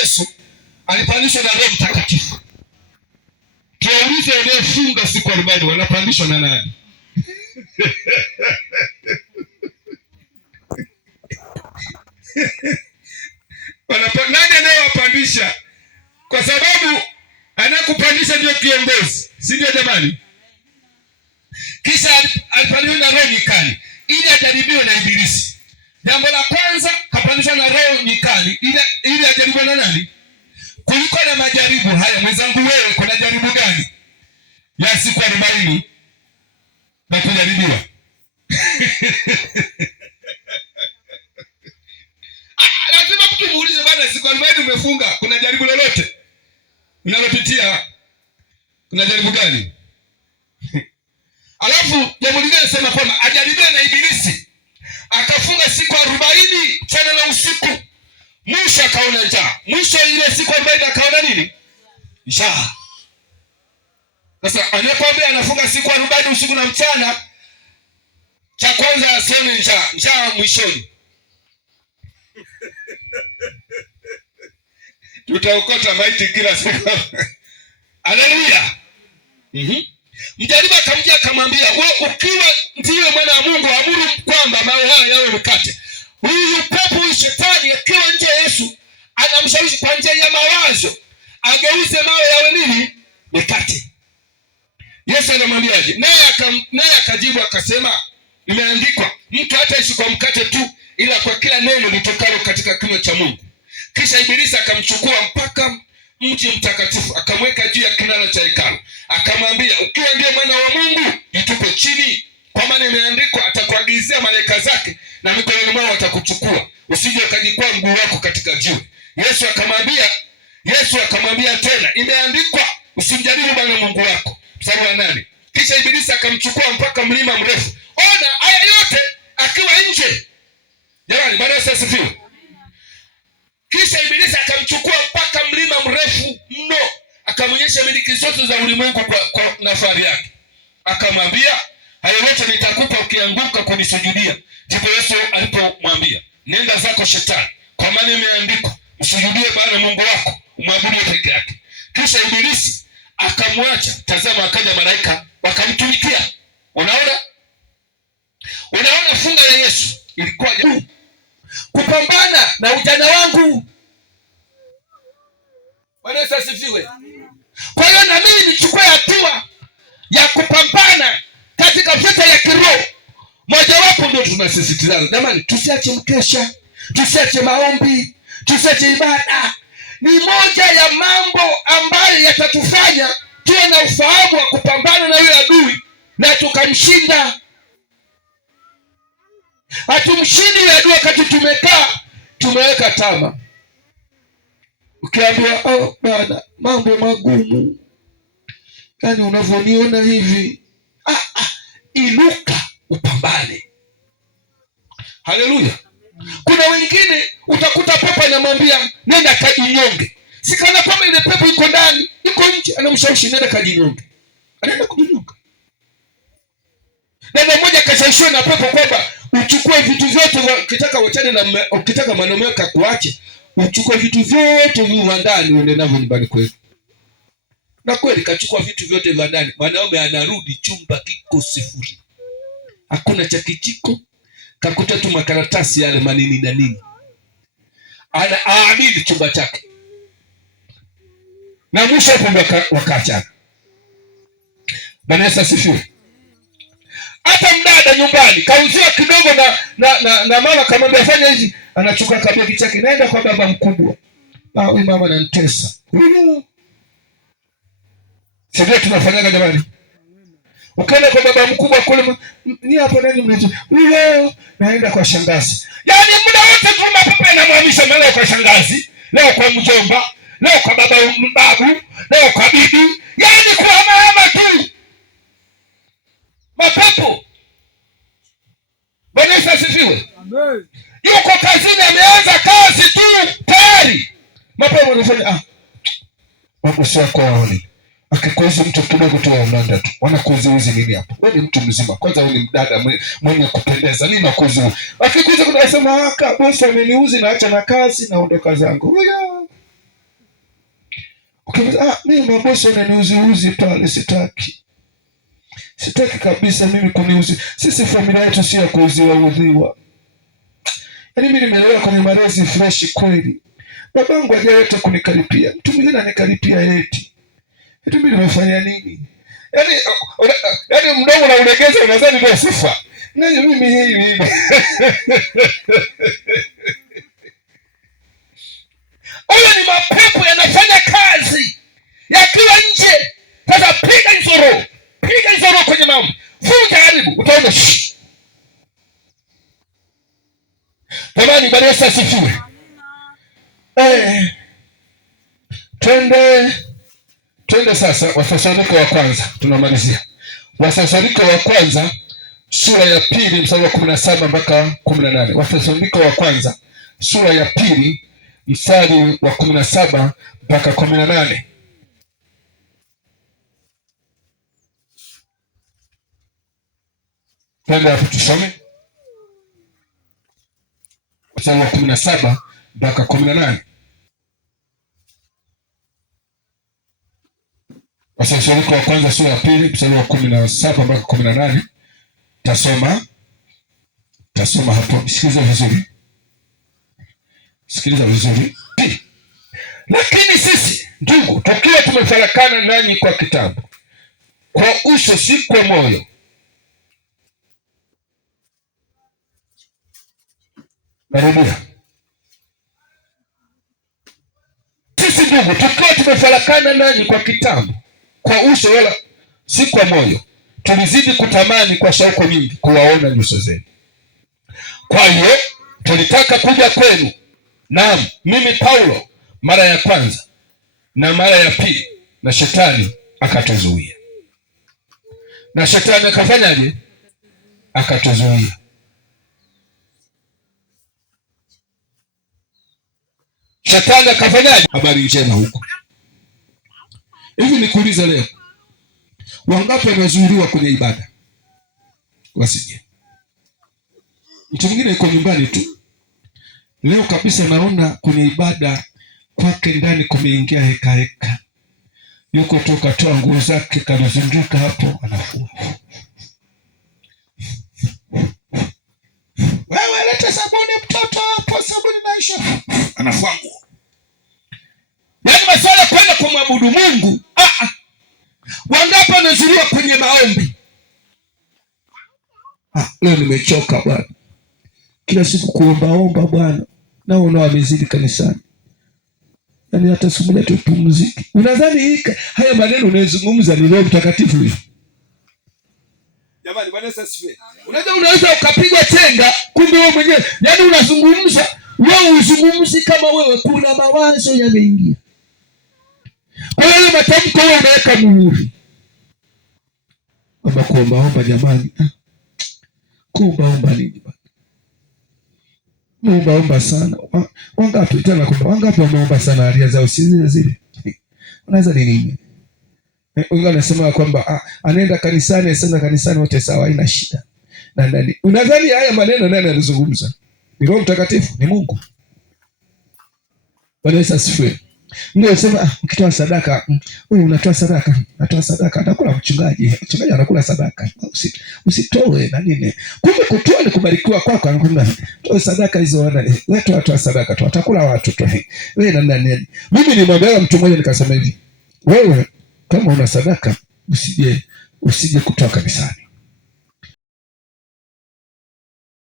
Yesu alipandishwa na Roho Mtakatifu. Tuwaulize waliofunga siku 40 wanapandishwa na nani? Nani anayewapandisha? Kwa sababu anakupandisha ndio kiongozi, si ndio jamani? Kisha alipandishwa na roho nyikani ili ajaribiwe na Ibilisi. Jambo la kwanza, kapandishwa na roho nyikani ili ajaribiwe na nani? Kuliko na majaribu haya, mwenzangu, wewe kuna jaribu gani ya siku 40 na kujaribiwa? Lazima mtu muulize, bwana, siku 40 umefunga, kuna jaribu lolote unalopitia? Kuna jaribu gani? Alafu jambo lingine nasema kwamba ajaribiwe na Ibilisi. Akafunga siku 40 mchana na usiku. Mwisho akaona njaa. Mwisho ile siku 40 akaona nini? Njaa. Sasa anapoambia anafunga siku 40 usiku na mchana, cha kwanza asione njaa. Njaa mwishoni. Tutaokota maiti kila siku. Haleluya. Mjaribu akamjia akamwambia, wewe ukiwa ndiye mwana wa Mungu, amuru kwamba mawe haya yawe mkate. Huyu pepo, huyu shetani akiwa nje ya Yesu anamshawishi kwa njia ya mawazo ageuze mawe yawe nini? Mikate. Yesu anamwambiaje? Naye akajibu akasema, imeandikwa, mtu hataishi kwa mkate tu, ila kwa kila neno litokalo katika kinywa cha Mungu. Kisha Ibilisi akamchukua mpaka mji mtakatifu, akamweka juu ya kinara cha hekalu, akamwambia, ukiwa ndiye mwana wa Mungu, jitupe chini, kwa maana imeandikwa, atakuagizia malaika zake na mikononi mwao watakuchukua, usije ukajikwaa mguu wako katika jiwe. Yesu akamwambia tena, imeandikwa, usimjaribu Bwana Mungu wako. Mstari wa 8. Kisha Ibilisi akamchukua mpaka mlima mrefu. Ona haya yote akiwa nje. Jamani, Bwana Yesu asifiwe. Kisha Ibilisi akamchukua mpaka mlima mrefu mno, akamonyesha miliki zote za ulimwengu kwa nafari yake. Akamwambia, hayo yote nitakupa ukianguka kunisujudia. Ndipo Yesu alipomwambia, nenda zako Shetani, kwa maana imeandikwa, msujudie Bwana Mungu wako, umwabudu peke yake. Kisha Ibilisi akamwacha. Tazama, akaja malaika wakamtumikia. Unaona funga ya Yesu ilikuwa kupambana na ujana wangu. Bwana Yesu asifiwe. Kwa hiyo na mimi nichukue hatua ya kupambana katika vita ya kiroho. Mojawapo ndio tunasisitizana, jamani, tusiache mkesha, tusiache maombi, tusiache ibada. Ni moja ya mambo ambayo yatatufanya tuwe na ufahamu wa kupambana na yule adui na tukamshinda. Hatumshindi yule adui wakati tumekaa tumeweka tama. Ukiambiwa, oh bwana, mambo magumu, yaani unavyoniona hivi, inuka upambane. Haleluya. Kuna wengine utakuta pepo anamwambia nenda kajinyonge. Sikana kama ile pepo iko ndani, iko nje, anamshawishi nenda kajinyonge. Anaenda kujinyonga. Na mmoja kashawishiwa na pepo kwamba uchukue vitu vyote, ukitaka wachane na ukitaka mwanaume wako kuache, uchukue vitu vyote vya ndani uende navyo nyumbani kwenu. Na kweli kachukua vitu vyote vya ndani. Mwanaume anarudi chumba kiko sifuri. Hakuna cha kijiko, kakuta tu makaratasi yale manini na nini. Aamini chumba chake. Na mwisho hapo wakachana. Bwana Yesu asifiwe. Hata mdada nyumbani kauziwa kidogo na mama kamwambia fanya hivi, anachukua kabegi chake naenda kwa baba mkubwa. Huyu mama ananitesa. Sasa tunafanyaga jamani? Ukaenda kwa baba mkubwa kule, ni hapo ndani mnaje? Leo naenda kwa shangazi. Yaani muda wote tu mapepo yanamhamisha, leo kwa shangazi, leo kwa mjomba, leo kwa baba mbabu, leo kwa bibi. Yaani kwa mama tu. Mapepo. Bwana Yesu asifiwe. Amen. Yuko kazini, ameanza kazi tu tayari. Mapepo wanafanya wagusi wako waone. Akikuuzi mtu kidogo tu waonanda tu. Wanakuuzi nini hapo? Wewe ni mtu mzima. Kwanza wewe ni mdada mwenye kupendeza. Nini nakuuzi? Akikuuzi kuna sema bosi ameniuzi na acha na kazi na ondoka zangu. Huyo. Ukimwambia mimi mabosi wananiuzi pale, sitaki kabisa mimi kuniuzi. Sisi familia yetu si ya kuuziwa. Yaani mimi nimelelewa kwenye malezi fresh kweli. Babangu hajawahi kunikaripia. Mtu mwingine anikaripia eti mimi nimefanya nini? Yaani mdomo na ulegeza unadhani ndio sifa. Nani mimi hivi. Hayo ni mapepo yanafanya kazi yakiwa nje. Sasa piga hizo roho kwenye maombi. Funga haribu, utaona jamani. Bwana Yesu asifiwe. Twende sasa Wathesalonike wa kwanza, tunamalizia. Wathesalonike wa kwanza sura ya 2 mstari wa 17 mpaka 18. Wathesalonike wa kwanza sura ya 2 mstari wa 17 mpaka 18. Twende hapo tusome mstari wa 17 mpaka 18. Wathesalonike wa kwanza sura ya 2 mstari wa 17 mpaka 18. Tasoma hapo. Sikiliza vizuri. Lakini sisi ndugu, tukiwa tumefarakana nanyi kwa kitabu, kwa uso si kwa moyo. Narudia. Sisi ndugu, tukiwa tumefarakana nanyi kwa kitabu, kwa uso wala si kwa moyo, tulizidi kutamani kwa shauku nyingi kuwaona nyuso zenu. Kwa hiyo tulitaka kuja kwenu, naam, mimi Paulo, mara ya kwanza na mara ya pili, na shetani akatuzuia. Na shetani akafanyaje? Akatuzuia. Shetani akafanyaje? Habari njema huko. Hivi nikuuliza leo, wangapi wamezuiliwa kwenye ibada wasije? Mtu mwingine yuko nyumbani tu, leo kabisa naona kwenye ibada kwake ndani kumeingia heka. Yuko toka toa nguo zake, kanazunguka hapo, anafua. Wewe leta sabuni mtoto hapo, sabuni naisha, anafua nguo. Yaani masuala kwenda kumwabudu Mungu. Wangapi wanazuiliwa kwenye maombi? Leo nimechoka bwana, kila siku kuomba bwana, na wamezidi kanisani. Yaani hata sumuja tupumzike. Unadhani haya maneno unayozungumza ni Roho Mtakatifu hivi? Jamani, Bwana Yesu asifiwe. Unaweza ukapigwa chenga, kumbe wewe mwenyewe yaani unazungumza, wewe uzungumzi kama wewe kuna mawazo yameingia. Kwa hiyo matamko wewe unaweka muhuri. Baba kuomba jamani. Kuomba nini bwana? Muomba sana. Wangapi tena kumbe? Wangapi wameomba sana alia zao zile? Unaweza nini? Wengine wanasema kwamba anaenda kanisani, asema kanisani wote sawa, haina shida. Na nani? Unadhani haya maneno nani anazungumza? Ni Roho Mtakatifu, ni Mungu. Bwana Yesu asifiwe. Ndio sema ukitoa sadaka, wewe unatoa sadaka, atakula mchungaji anakula sadaka. Usitoe na nini? Kumbe kutoa ni kubarikiwa kwako, anakwambia toa sadaka hizo, wewe toa sadaka tu, atakula watu tu. Wewe na nini? Mimi nimwambia mtu mmoja nikasema hivi, wewe kama una sadaka usije kutoa kanisani.